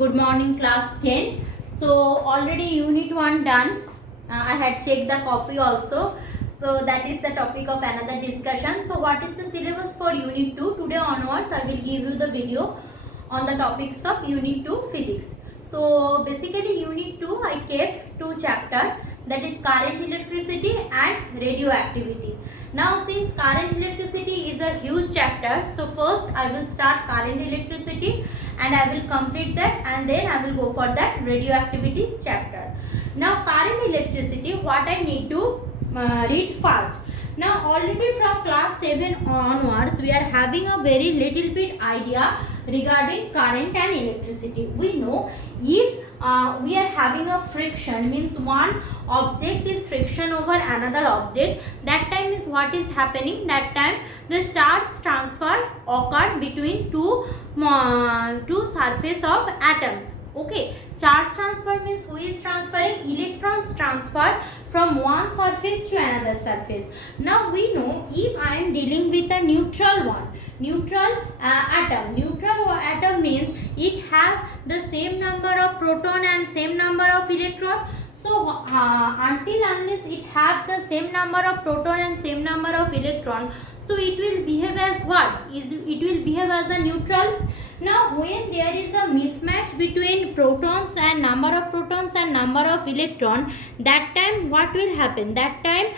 Good morning, class 10. So already unit 1 done. I had checked the copy also. So that is the topic of another discussion. So what is the syllabus for unit 2? Today onwards I will give you the video on the topics of unit 2 physics. So basically unit 2 I kept two chapters, that is current electricity and radioactivity. Now since current electricity is a huge chapter, so first I will start current electricity and I will complete that, and then I will go for that radioactivity chapter. Now current electricity, what I need to read fast. Now already from class 7 onwards we are having a very little bit idea regarding current and electricity. We know if we are having a friction, means one object is friction over another object, that time is what is happening, that time the charge transfer occur between two surface of atoms. Okay, charge transfer means who is transferring? Electrons transfer from one surface to another surface. Now we know if I am dealing with a neutral one, neutral atom means it have the same number of proton and same number of electron. So until unless it have the same number of proton and same number of electron, so it will behave as what? It will behave as a neutral. Now when there is a mismatch between protons and number of protons and number of electron, that time what will happen? That time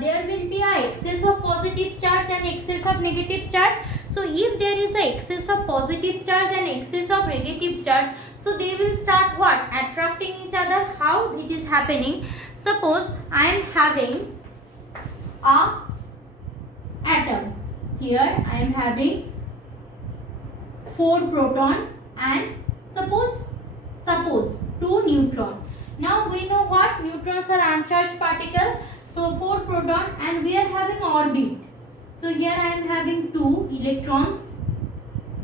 there will be a excess of positive charge and excess of negative charge. So if there is a excess of positive charge and excess of negative charge, so they will start what? Attracting each other. How it is happening? Suppose I am having a atom. Here I am having 4 proton and suppose 2 neutron. Now we know what? Neutrons are uncharged particle. So 4 proton and we are having orbit. So here I am having 2 electrons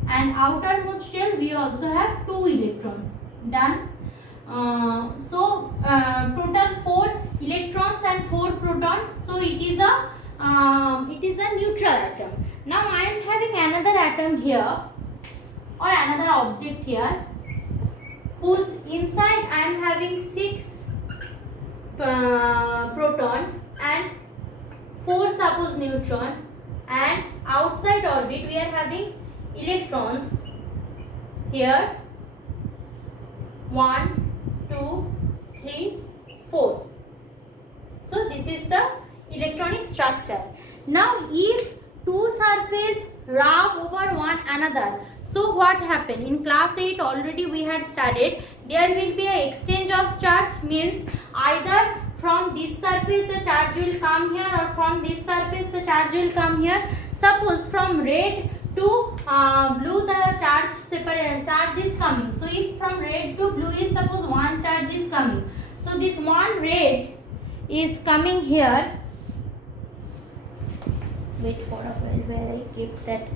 and outermost shell we also have 2 electrons. Done. Total 4 electrons and 4 proton. So it is a neutral atom. Now I am having another atom here or another object here whose inside I am having 6 proton and 4 suppose neutron, and outside orbit we are having electrons here 1, 2, 3, 4. So this is the electronic structure. Now if two surfaces rub over one another, so what happened? In class 8 already we had studied, there will be an exchange of charge, means either from this surface the charge will come here or from this surface the charge will come here. Suppose from red to blue the charge is coming. So if from red to blue is suppose one charge is coming. So this one red is coming here. Wait for a while where I keep that.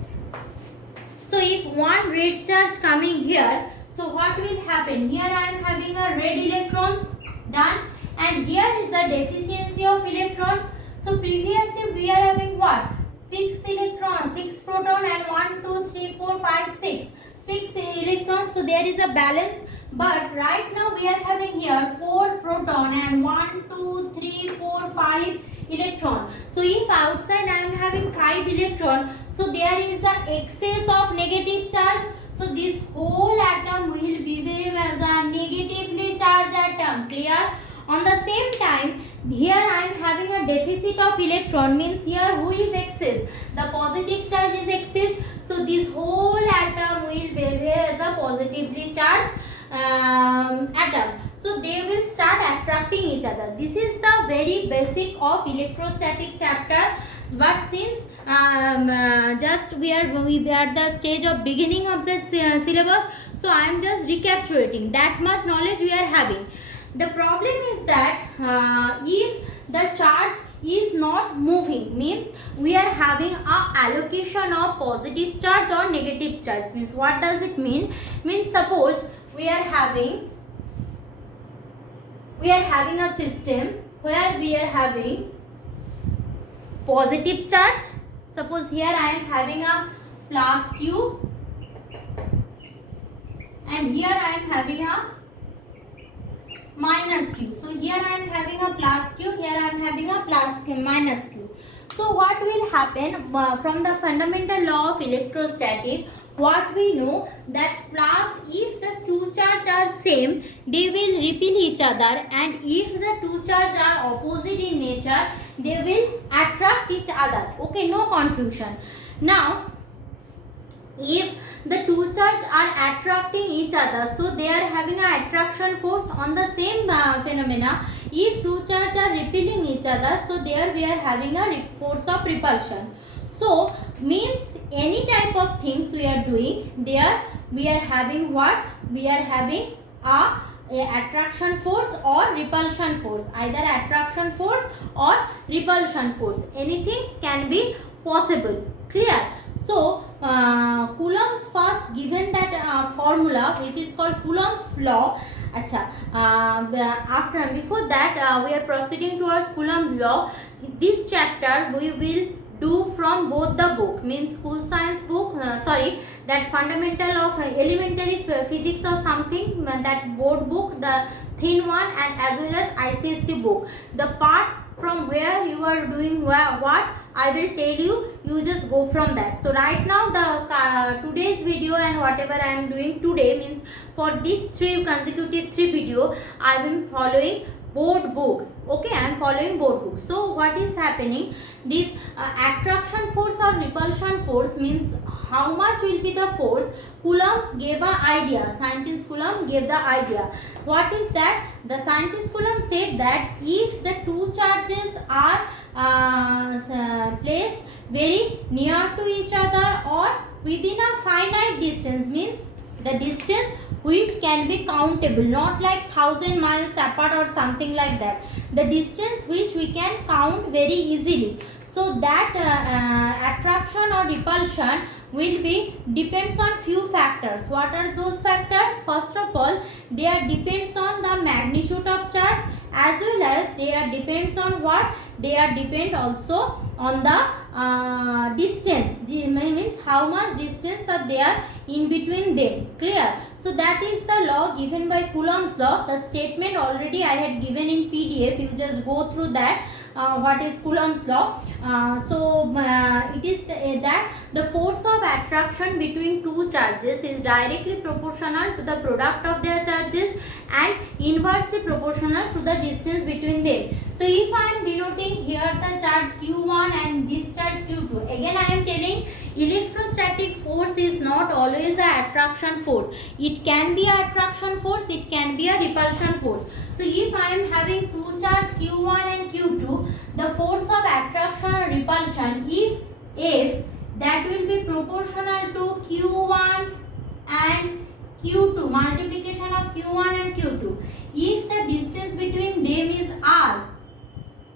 So if one red charge coming here, so what will happen? Here I am having a red electrons, done, and here is a deficiency of electron. So previously we are having what? 6 electrons, 6 proton and 1, 2, 3, 4, 5, 6. 6 electrons, so there is a balance. But right now we are having here 4 proton and 1, 2, 3, 4, 5 electron. So if outside I am having 5 electron, so there is the excess of negative charge. So this whole atom will behave as a negatively charged atom. Clear? On the same time, here I am having a deficit of electron, means here who is excess? The positive charge is excess. So this whole atom will behave as a positively charged atom. So they will start attracting each other. This is the very basic of electrostatic chapter. But since just we are at the stage of beginning of the syllabus, so I am just recapitulating that much knowledge we are having. The problem is that if the charge is not moving, means we are having a allocation of positive charge or negative charge. Means what does it mean? Means suppose we are having a system where we are having positive charge. Suppose here I am having a plus q and here I am having a minus q. So here I am having a plus q, here I am having a plus q, minus q. So what will happen from the fundamental law of electrostatic, what we know that plus, if the two charges are same, they will repel each other, and if the two charges are opposite in nature, they will attract each other. Okay, no confusion. Now if the two charges are attracting each other, so they are having an attraction force on the same phenomena. If two charges are repelling each other, so there we are having a force of repulsion. So means any type of things we are doing, there we are having what? We are having a attraction force or repulsion force, either attraction force or repulsion force. Anything can be possible. Clear? So Coulomb's first given that formula, which is called Coulomb's law. Before that we are proceeding towards Coulomb's law. This chapter we will do from both the book, means school science book, that fundamental of elementary physics or something, that board book, the thin one, and as well as ICSE book. The part from where you are doing what I will tell you, you just go from that. So right now the today's video and whatever I am doing today, means for this consecutive three video I am following board book. Okay, I am following board book. So what is happening, this attraction force or repulsion force means how much will be the force. Coulomb gave an idea, scientist Coulomb gave the idea. What is that? The scientist Coulomb said that if the two charges are placed very near to each other or within a finite distance, means the distance which can be countable, not like 1000 miles apart or something like that, the distance which we can count very easily. So that attraction or repulsion will be depends on few factors. What are those factors? First of all, they are depends on the magnitude of charge, as well as they are depends on what? They are depend also on the distance, means how much distance are there in between them. Clear? So that is the law given by Coulomb's law. The statement already I had given in PDF. You just go through that. What is Coulomb's law? It is that the force of attraction between two charges is directly proportional to the product of their charges and inversely proportional to the distance between them. So if I am denoting here the charge Q1 and this charge Q2, again I am telling electrostatic force is not always a attraction force. It can be a attraction force, it can be a repulsion force. So if I am having two charges Q1 and Q2, the force of attraction or repulsion, if that will be proportional to Q1 and Q2, multiplication of Q1 and Q2. If the distance between them is R,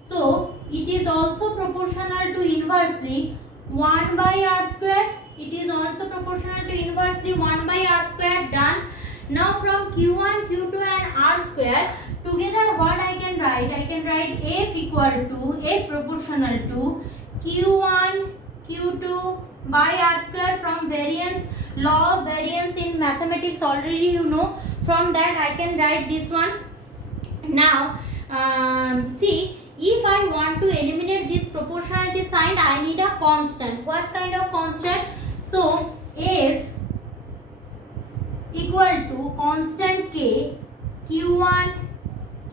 so it is also proportional to inversely 1 by R square. It is also proportional to inversely 1 by R square. Done. Now from Q1, Q2 and R square, together what I can write? I can write F equal to, F proportional to Q1, Q2 by R square. From variance, law of variance in mathematics already you know. From that I can write this one. Now see, if I want to eliminate this proportionality sign, I need a constant. What kind of constant? So F equal to constant K, Q1,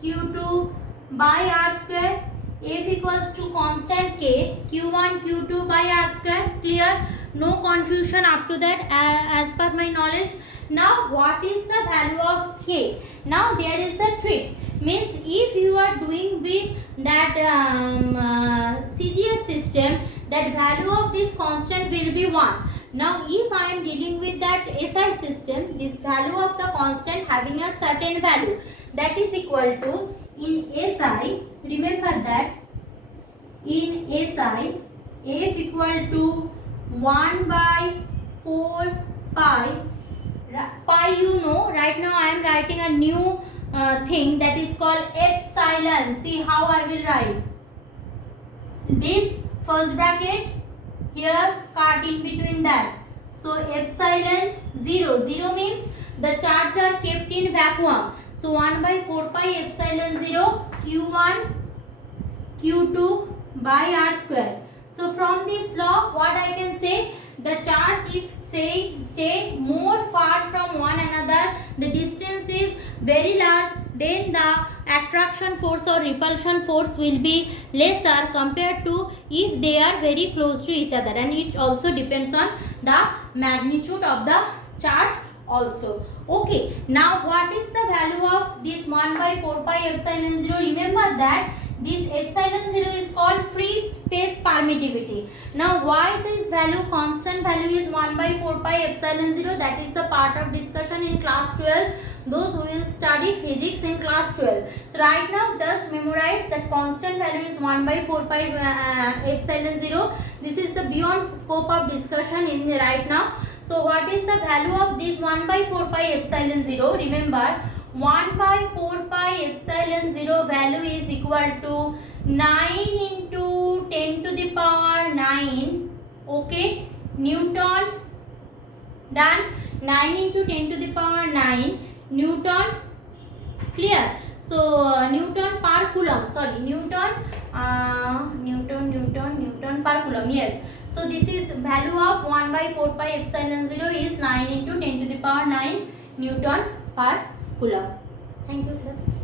Q2 by R square. F equals to constant K, Q1, Q2 by R square. Clear? No confusion up to that as per my knowledge. Now what is the value of K? Now there is a trick. Means if you are doing with that CGS system, that value of this constant will be 1. Now if I am dealing with that SI system, this value of the constant having a certain value, that is equal to, in SI, remember that in SI, F equal to 1 by 4 pi. Pi you know, right now I am writing a new thing that is called epsilon. See how I will write. This first bracket, here cut in between that. So epsilon 0. 0 means the charge are kept in vacuum. So 1 by 4 pi epsilon 0 q1 q2 by r square. So from this law, what I can say, the charge if stay more far from one another, the distance is very large, then the attraction force or repulsion force will be lesser compared to if they are very close to each other, and it also depends on the magnitude of the charge also. Okay, now what is the value of this 1 by 4 pi epsilon 0? Remember that this epsilon 0 is called free space permittivity. Now why this value, constant value is 1 by 4 pi epsilon 0, that is the part of discussion in class 12, those who will study physics in class 12. So right now just memorize that constant value is 1 by 4 pi epsilon 0. This is the beyond scope of discussion in the right now. So what is the value of this 1 by 4 pi epsilon 0? Remember, 1 by 4 pi epsilon 0 value is equal to 9 into 10 to the power 9, okay, Newton, done, 9 into 10 to the power 9 Newton, clear. So Newton per coulomb, sorry, Newton per coulomb, yes. So this is value of 1 by 4 pi epsilon 0 is 9 into 10 to the power 9 Newton per coulomb. Thank you, class.